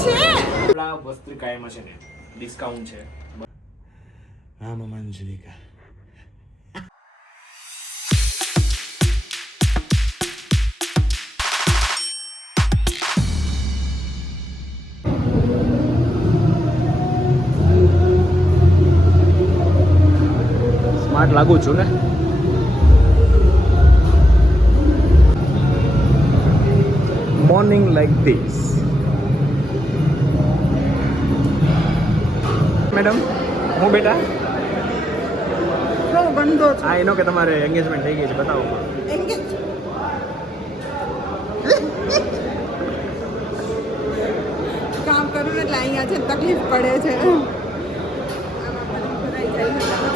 છે આપણા વસ્ત્રિકાયમાં છે ને ડિસ્કાઉન્ટ છે. હા મંજલિકા. સ્માર્ટ લાગુ છું ને. Morning like this. મેડમ હું બેટા બહુ ગંદો છે હા એનો કે તમારે એંગેજમેન્ટ થઈ ગઈ છે બતાવો. એંગેજ કામ કરું ને એટલે અહીંયા છે તકલીફ પડે છે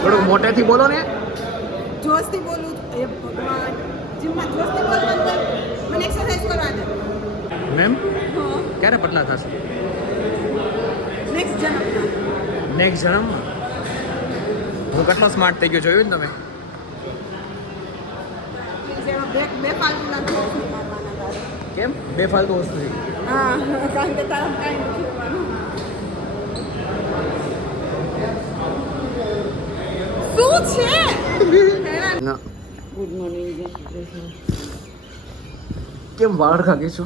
થોડુંક મોટેથી બોલો ને. જોશથી બોલું એ ભગવાન જીમમાં જોશથી બોલવાનું હોય. મને એક્સરસાઇઝ કરવા દે મેમ હા ક્યારે પતલા થશે? નેક્સ્ટ જન્મમાં નેક્સ્ટ જન્મમાં. હું કેટલો સ્માર્ટ થઈ ગયો જોયું ને તમે. પ્લીઝ એમાં બે ફાલતુના જોશ નહીં મારવાના તારે કેમ બે ફાલતુ વસ્તુ છે. હા કારણ કે તારા કાંઈ નથી હોવાનું શું છે હેરાન ના ગુડ મોર્નિંગ કેમ વાળ ખાગે છો?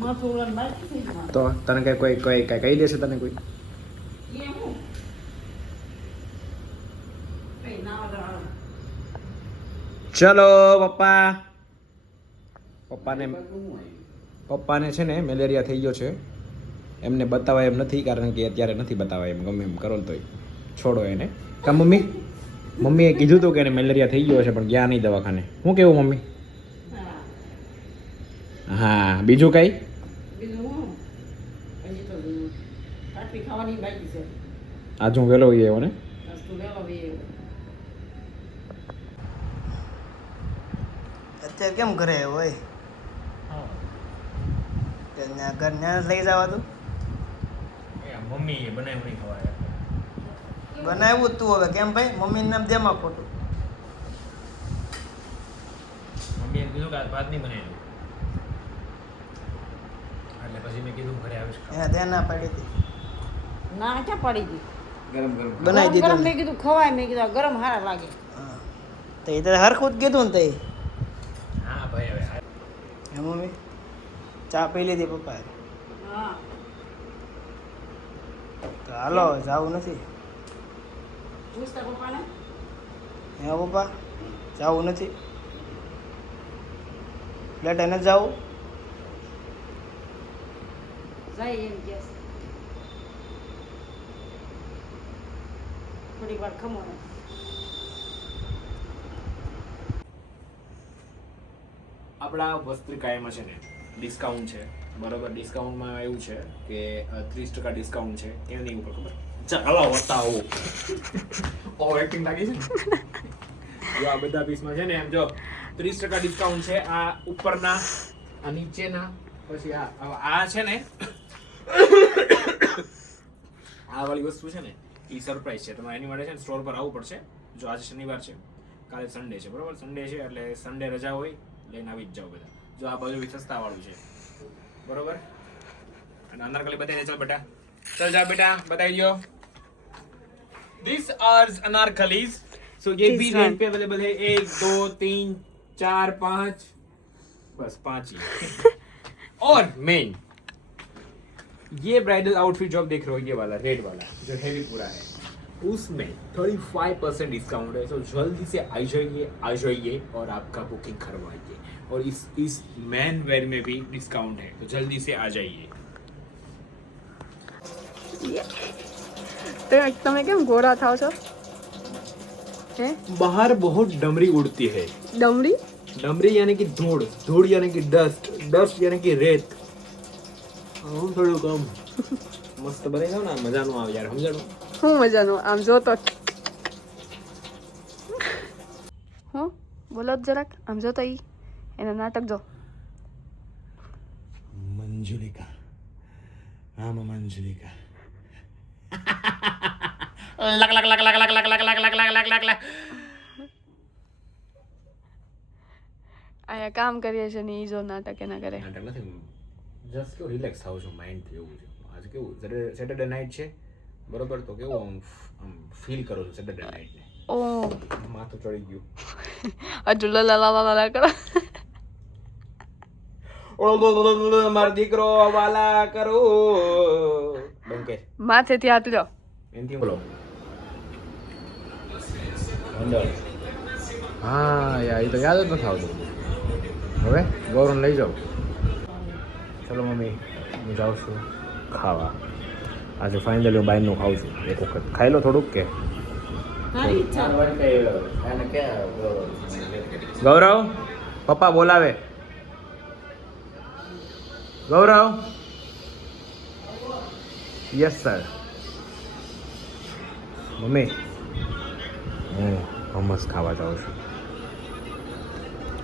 માથું બાકી થઈ ગયું તો તને કઈ કોઈ કોઈ કઈ કહી દેશે તને કોઈ? એ હું કઈ ના વગર ચલો પપ્પાને છે ને મેલેરિયા થઈ ગયો છે. એમને બતાવાય એમ નથી કારણ કે અત્યારે નથી બતાવાય એમ. ગમે એમ કરો તોય છોડો એને. કા મમ્મીએ કીધું હતું કે એને મેલેરિયા થઈ ગયો છે પણ ગયા નહીં દવાખાને. શું કેવું મમ્મી? હા બીજું કઈ? બીજું હું હજી તો કાઠી ખાવાની બાકી છે આજ હું વહેલો હોઈ આવ્યો ને. વસ્તુ લેવા બી અત્યારે કેમ ઘરે હોય કે ઘર ન્યા લઈ જવા તું મમ્મી બનાવ્યું નહીં ખવાય. બનાવ્યું જ તું હવે કેમ ભાઈ મમ્મીનું નામ દેમાં ખોટું મમ્મીએ કીધું કે આજ ભાત નહીં બનાવ્યું એટલે પછી મેં કીધું ઘરે આવીશ. એને ત્યાં ના પાડી હતી ના ક્યાં પડી ગઈ ગરમ ગરમ બનાવી દીધું ગરમ મેં કીધું ખવાય મેં કીધું ગરમ હારા લાગે હા. તો એ તો હરખું જ કીધું ને તે હા ભાઈ હવે હે મમ્મી ચા પી લીધી પપ્પાએ હા તો હાલો જાવું નથી પૂછતા પપ્પાને હે પપ્પા જાવું નથી ફ્લેટ એને જાવું જાય એમ કે થોડીક વાર ખમો આપણા વસ્ત્રિકાયમાં છે ને ડિસ્કાઉન્ટ છે બરાબર. ડિસ્કાઉન્ટમાં એવું છે કે 30% ડિસ્કાઉન્ટ છે. કેની ઉપર ખબર? ચાલો બતાવો. એક્ટિંગ લાગી છે ને. જો આ બધા પીસમાં છે ને એમ જો 30% ડિસ્કાઉન્ટ છે. આ ઉપરના આ નીચેના પછી આ છે ને આ વાળી વસ્તુ છે ને એ સરપ્રાઈઝ છે. તમારે એની માટે છે ને સ્ટોર પર આવવું પડશે. જો આજે શનિવાર છે કાલે સન્ડે છે બરાબર. સન્ડે છે એટલે સન્ડે રજા હોય લઈને આવી જ જાઓ બધા. જો આ બાજુ સસ્તા વાળું છે બરોબર. અને અનારકલી બતાવી દે. ચાલ બેટા चल जा बेटा बताइए. These are anarkalis. So ये भी रेंट पे अवेलेबल है. 1 2 3 4 5 बस 5 ही. और मेन ये ब्राइडल आउटफिट जो आप देख रहे हो ये वाला रेड वाला जो हेवी पूरा है उसमें 35% डिस्काउंट है. तो जल्दी से आ जाइए और आपका बुकिंग करवाइए. और इस मैन वेयर में भी डिस्काउंट है तो जल्दी से आ जाइए. તમે કેમ ગોરા થાવ છો? હે बाहर बहुत डमरी उड़ती है. ડમરી डमरी यानी कि धूड़, धूड़ यानी कि डस्ट, डस्ट यानी कि रेत. હું થોડું કમ મસ્ત બની જાવ ને મજાનું આવે યાર સમજાણું. શું મજાનું આમ જો તો હું બોલો જ જરાક આમ જો તો ઈ એના નાટક જો મંજુલિકા. હા મંજુલિકા. લક લક લક લક લક લક લક લક લક લક લક લક. અહીંયા કામ કરીએ છે ને ઈ જો નાટક એના કરે. નાટક નથી જસ્ટ કેવું રિલેક્સ થાઉં છું માઇન્ડથી એવું છે. આજે કેવું સેટરડે નાઇટ છે બરોબર, તો કેવું આમ ફીલ કરું છું સેટરડે નાઇટને. ઓ માથું ચડી ગયું. હજુ લલા કરો. મારો દીકરો વાલા કરો બંકે માથેથી હાથ લ્યો. એનથી બોલો અંદર. હા યાર એ તો યાદ જ નથી આવતું. હવે ગૌરવ લઈ જાઓ. ચલો મમ્મી હું જાઉં છું ખાવા. આજે ફાઇનલી હું બહારનું ખાઉં છું. એક વખત ખાઈ લો થોડુંક કે ગૌરવ પપ્પા બોલાવે. ગૌરવ યસ સર. મમ્મી હું હમસ ખાવા જાઉં છું.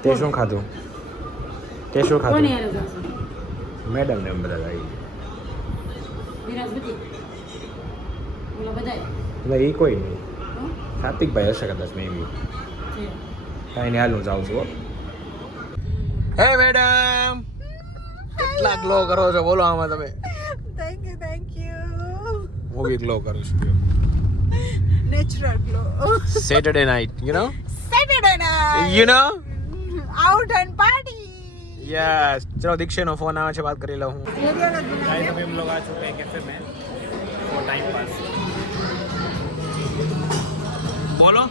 તે શું ખાધું? મેડમ ને બધા આવી એટલે એ કોઈ નહીં. સાત્વિકભાઈ હશે કદાચ મે બી. કાંઈ નહીં હાલ હું જાઉં છું. હે મેડમ કેટલા ગ્લો કરો છો બોલો આમાં તમે. થેન્ક યુ હું બી ગ્લો કરું છું. Natural glow Saturday night you know Saturday night you know out and party yes. चलो दीक्षे नो फोन आवे छे बात करी लो हूं. गाइस अभी हम लोग आ चुके हैं कैफे में फॉर टाइम पास. बोलो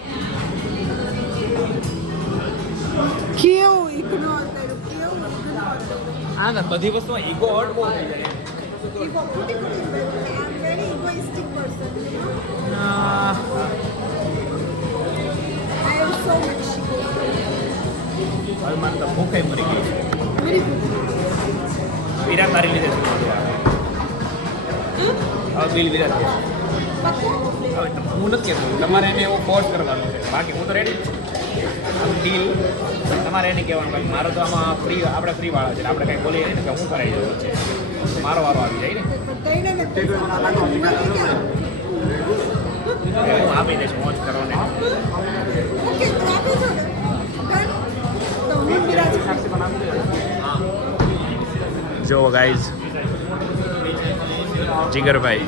કેવું ઇગ્નોર કર્યું કેવું ઇગ્નોર કર્યું આ ના બધી વસ્તુમાં ઈગો હર્ટ બહુ થઈ જાય. ઈગો ફૂટી I am very egoistic person I am so much હવે મને તો ભૂખે મરી ગઈ છે. વેરી ગુડ વિરાટ તારી લીધે છે. હવે બિલ વિરાટ છે. હવે હું નથી કહેતો તમારે એને એવો ફોર્સ કરવાનો છે. બાકી હું તો રેડી જ છું. ડીલ તમારે એને કહેવાનું ભાઈ મારો તો આમાં ફ્રી આપણે ફ્રી વાળા છે આપણે કંઈ બોલીએ નહીં કે હું કરાવી દઉં છે. મારો વારો આવી જાય ને કઈને ને હું આપી દઈશ મોજ કરો ને. ઓકે તો આપી દો ને ડન તો હું વિરાજ જો ગાઈઝ જીગરભાઈ